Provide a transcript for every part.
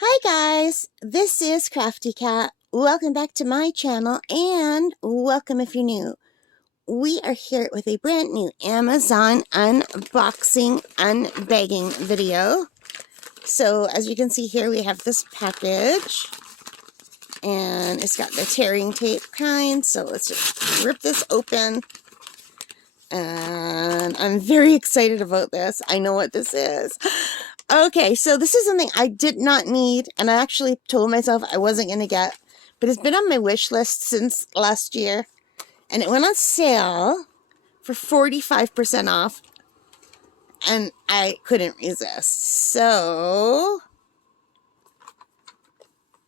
Hi guys, this is Crafty Cat. Welcome back to my channel and welcome if you're new. We are here with a brand new Amazon unboxing, unbagging video. So as you can see here, we have this package and it's got the tearing tape kind. So let's just rip this open. And I'm very excited about this. I know what this is. Okay, so this is something I did not need, and I actually told myself I wasn't going to get, but it's been on my wish list since last year, and it went on sale for 45% off, and I couldn't resist. So,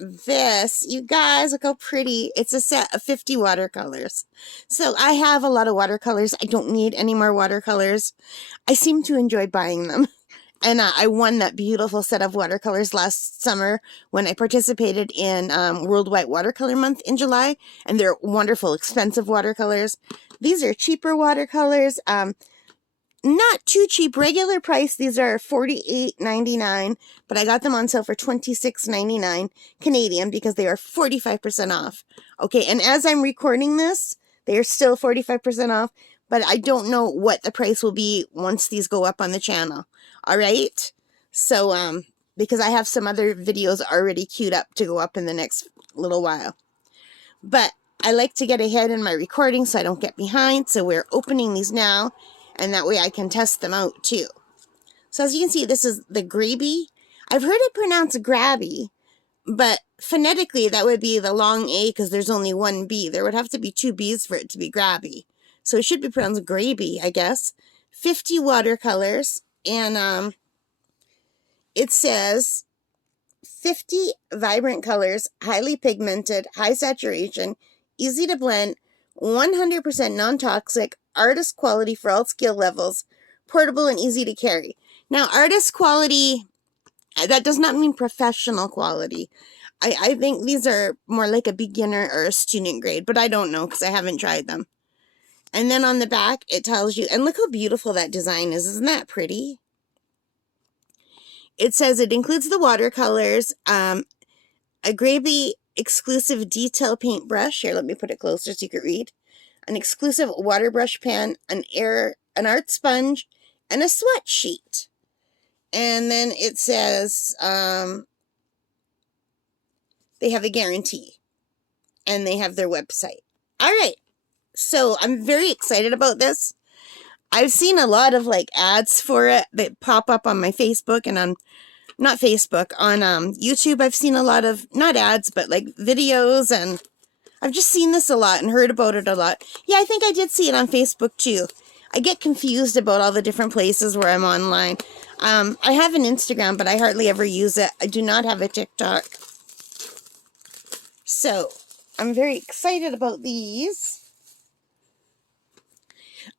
this, you guys, look how pretty. It's a set of 50 watercolors. So, I have a lot of watercolors. I don't need any more watercolors. I seem to enjoy buying them. And I won that beautiful set of watercolors last summer when I participated in Worldwide Watercolor Month in July. And they're wonderful, expensive watercolors. These are cheaper watercolors. Not too cheap. Regular price, these are $48.99. But I got them on sale for $26.99 Canadian because they are 45% off. Okay, and as I'm recording this, they are still 45% off. But I don't know what the price will be once these go up on the channel. All right. So, because I have some other videos already queued up to go up in the next little while. But I like to get ahead in my recording so I don't get behind. So we're opening these now. And that way I can test them out too. So as you can see, this is the GRABIE. I've heard it pronounced GRABIE. But phonetically, that would be the long A because there's only one B. There would have to be two B's for it to be GRABIE. So it should be pronounced GRABIE, I guess. 50 watercolors. And it says 50 vibrant colors, highly pigmented, high saturation, easy to blend, 100% non-toxic, artist quality for all skill levels, portable and easy to carry. Now, artist quality, that does not mean professional quality. I think these are more like a beginner or a student grade, but I don't know because I haven't tried them. And then on the back, it tells you, and look how beautiful that design is. Isn't that pretty? It says it includes the watercolors, a GRABIE exclusive detail paintbrush. Here, let me put it closer so you can read. An exclusive water brush pen, an art sponge, and a swatch sheet. And then it says they have a guarantee. And they have their website. All right. So I'm very excited about this. I've seen a lot of like ads for it that pop up on my Facebook and on, not Facebook, on YouTube. I've seen a lot of, not ads, but like videos, and I've just seen this a lot and heard about it a lot. Yeah, I think I did see it on Facebook too. I get confused about all the different places where I'm online. I have an Instagram, but I hardly ever use it. I do not have a TikTok. So, I'm very excited about these.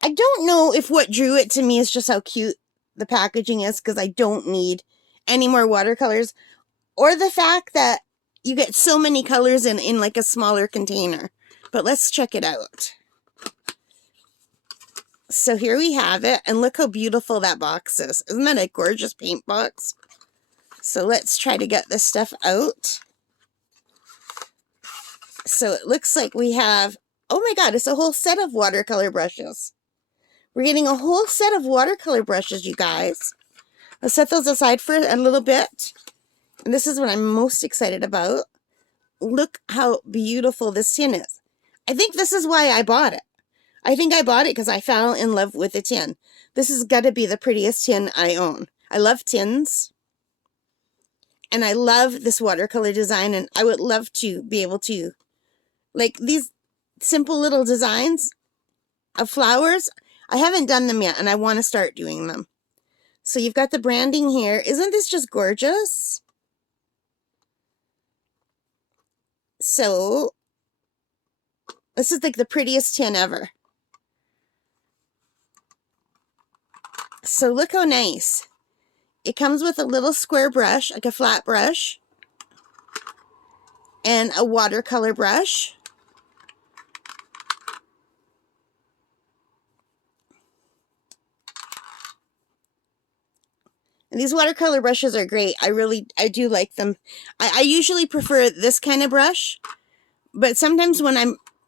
I don't know if what drew it to me is just how cute the packaging is, because I don't need any more watercolors, or the fact that you get so many colors in like a smaller container. But let's check it out. So here we have it, and look how beautiful that box is. Isn't that a gorgeous paint box? So let's try to get this stuff out. So it looks like we have, oh my god, it's a whole set of watercolor brushes. We're getting a whole set of watercolor brushes, you guys. I'll set those aside for a little bit. And this is what I'm most excited about. Look how beautiful this tin is. I think this is why I bought it. I think I bought it because I fell in love with the tin. This has got to be the prettiest tin I own. I love tins. And I love this watercolor design. And I would love to be able to, like these simple little designs of flowers. I haven't done them yet, and I want to start doing them. So you've got the branding here. Isn't this just gorgeous? So this is like the prettiest tin ever. So look how nice. It comes with a little square brush, like a flat brush, and a watercolor brush. And these watercolor brushes are great. I do like them. I usually prefer this kind of brush, but sometimes when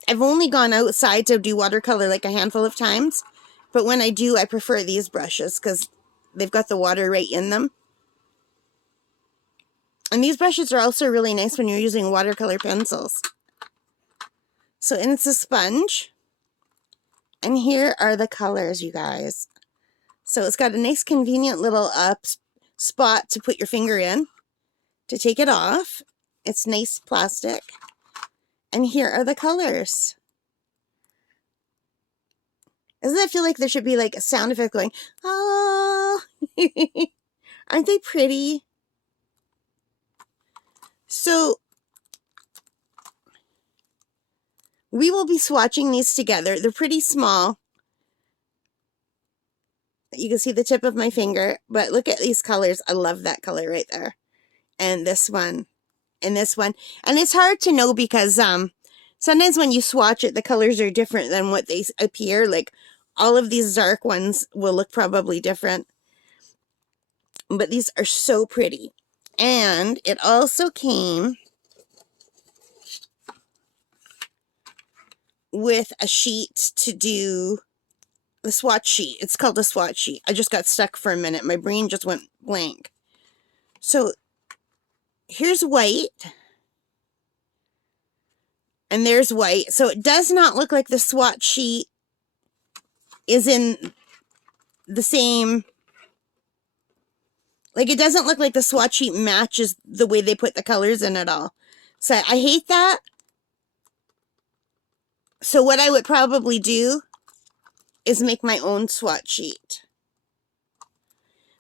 I've only gone outside to do watercolor like a handful of times, but when I do, I prefer these brushes because they've got the water right in them. And these brushes are also really nice when you're using watercolor pencils. So, and it's a sponge. And here are the colors, you guys. So it's got a nice convenient little spot to put your finger in to take it off. It's nice plastic. And here are the colors. Doesn't that feel like there should be like a sound effect going, oh, aren't they pretty? So we will be swatching these together. They're pretty small. You can see the tip of my finger, but look at these colors. I love that color right there. And this one, and this one. And it's hard to know because sometimes when you swatch it, the colors are different than what they appear. Like all of these dark ones will look probably different. But these are so pretty. And it also came with a sheet to do the swatch sheet. It's called a swatch sheet. I just got stuck for a minute. My brain just went blank. So here's white. And there's white. So it does not look like the swatch sheet is in the same... Like, it doesn't look like the swatch sheet matches the way they put the colors in at all. So I hate that. So what I would probably do is make my own swatch sheet.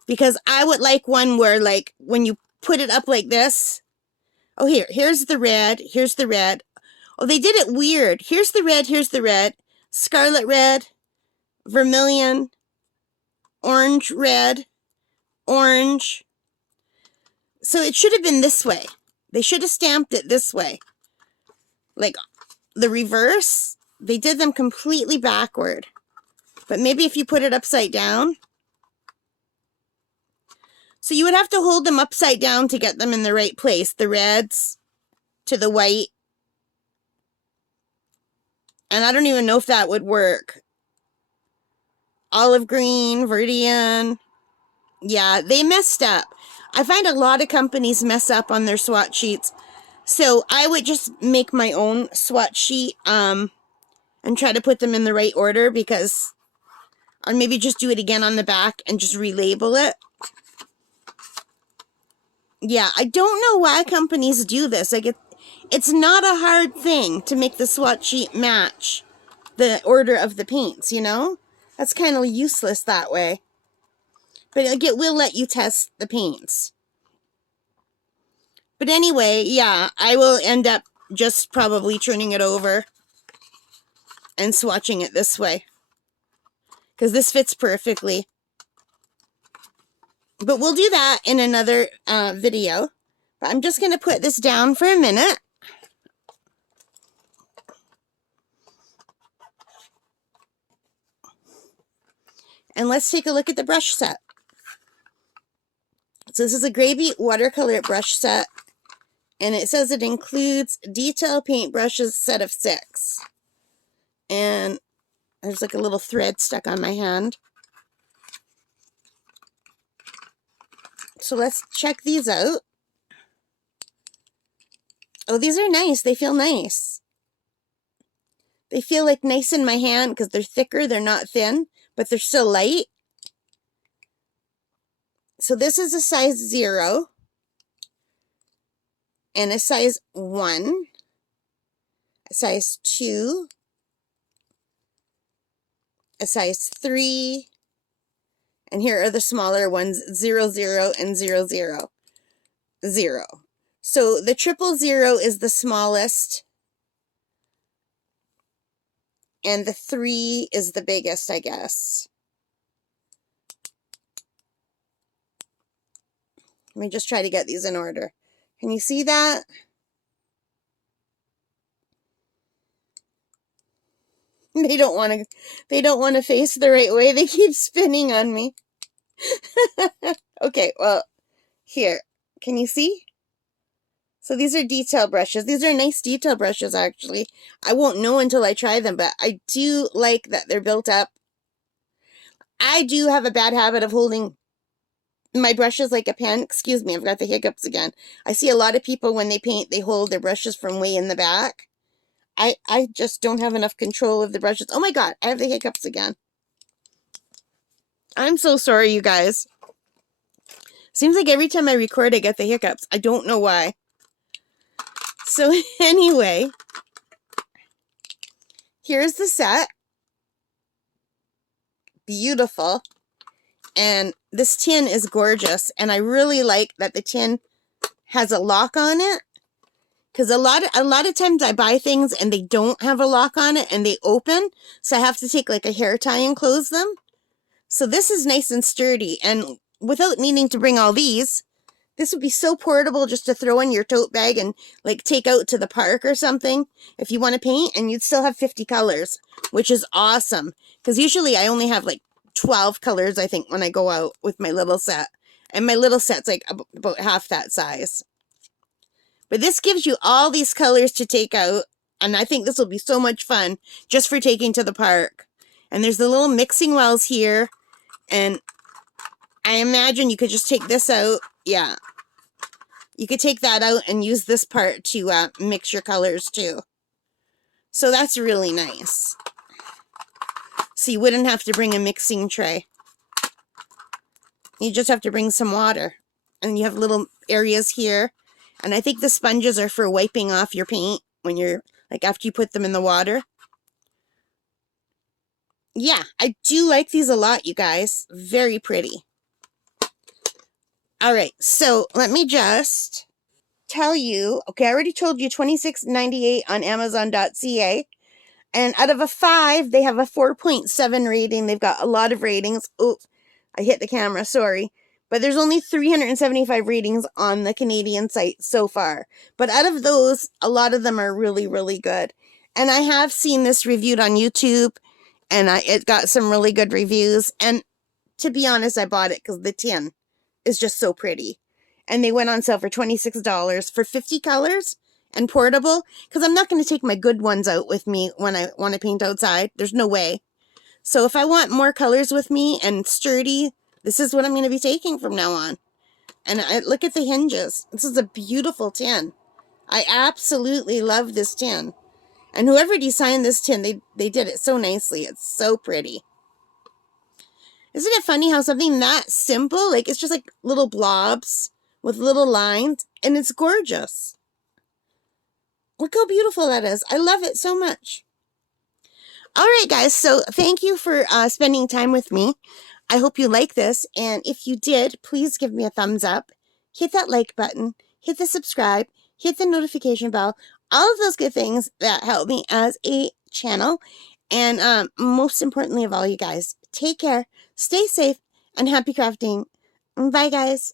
Because I would like one where, like, when you put it up like this... Oh, here's the red. Here's the red. Oh, they did it weird. Here's the red. Here's the red. Scarlet red. Vermilion. Orange red. Orange. So it should have been this way. They should have stamped it this way. Like the reverse. They did them completely backward. But maybe if you put it upside down. So you would have to hold them upside down to get them in the right place. The reds to the white. And I don't even know if that would work. Olive green, Verdian. Yeah, they messed up. I find a lot of companies mess up on their swatch sheets. So I would just make my own swatch sheet and try to put them in the right order because... Or maybe just do it again on the back and just relabel it. Yeah, I don't know why companies do this. Like, it's not a hard thing to make the swatch sheet match the order of the paints, you know? That's kind of useless that way. But like, it will let you test the paints. But anyway, yeah, I will end up just probably turning it over and swatching it this way. Because this fits perfectly. But we'll do that in another video. But I'm just going to put this down for a minute. And let's take a look at the brush set. So this is a GRABIE watercolor brush set. And it says it includes detail paintbrushes set of 6. And there's like a little thread stuck on my hand. So let's check these out. Oh, these are nice. They feel nice. They feel like nice in my hand because they're thicker. They're not thin, but they're still light. So this is a size 0 and a size 1, a size 2, a size 3, and here are the smaller ones, 0, 0, and 0, 0, 0. So the 000 is the smallest, and the 3 is the biggest, I guess. Let me just try to get these in order. Can you see that? They don't want to face the right way. They keep spinning on me. Okay, well, here. Can you see? So these are detail brushes. These are nice detail brushes, actually. I won't know until I try them, but I do like that they're built up. I do have a bad habit of holding my brushes like a pen. Excuse me, I've got the hiccups again. I see a lot of people when they paint, they hold their brushes from way in the back. I just don't have enough control of the brushes. Oh my God, I have the hiccups again. I'm so sorry, you guys. Seems like every time I record, I get the hiccups. I don't know why. So anyway, here's the set. Beautiful. And this tin is gorgeous. And I really like that the tin has a lock on it. Because a lot of times I buy things and they don't have a lock on it and they open. So I have to take like a hair tie and close them. So this is nice and sturdy. And without needing to bring all these, this would be so portable just to throw in your tote bag and like take out to the park or something if you want to paint, and you'd still have 50 colors, which is awesome. Because usually I only have like 12 colors, I think, when I go out with my little set. And my little set's like about half that size. But this gives you all these colors to take out, and I think this will be so much fun just for taking to the park. And there's the little mixing wells here, and I imagine you could just take this out. Yeah. You could take that out and use this part to mix your colors too. So that's really nice. So you wouldn't have to bring a mixing tray. You just have to bring some water. And you have little areas here. And I think the sponges are for wiping off your paint when you're, like, after you put them in the water. Yeah, I do like these a lot, you guys. Very pretty. All right, so let me just tell you. Okay, I already told you $26.98 on Amazon.ca. And out of a 5, they have a 4.7 rating. They've got a lot of ratings. Oh, I hit the camera, sorry. But there's only 375 ratings on the Canadian site so far. But out of those, a lot of them are really, really good. And I have seen this reviewed on YouTube, and it got some really good reviews. And to be honest, I bought it because the tin is just so pretty. And they went on sale for $26 for 50 colors and portable, because I'm not going to take my good ones out with me when I want to paint outside. There's no way. So if I want more colors with me and sturdy, this is what I'm going to be taking from now on. And look at the hinges. This is a beautiful tin. I absolutely love this tin. And whoever designed this tin, they did it so nicely. It's so pretty. Isn't it funny how something that simple, like it's just like little blobs with little lines, and it's gorgeous. Look how beautiful that is. I love it so much. All right, guys. So thank you for spending time with me. I hope you like this. And if you did, please give me a thumbs up. Hit that like button. Hit the subscribe. Hit the notification bell. All of those good things that help me as a channel. And most importantly of all, you guys, take care, stay safe, and happy crafting. Bye, guys.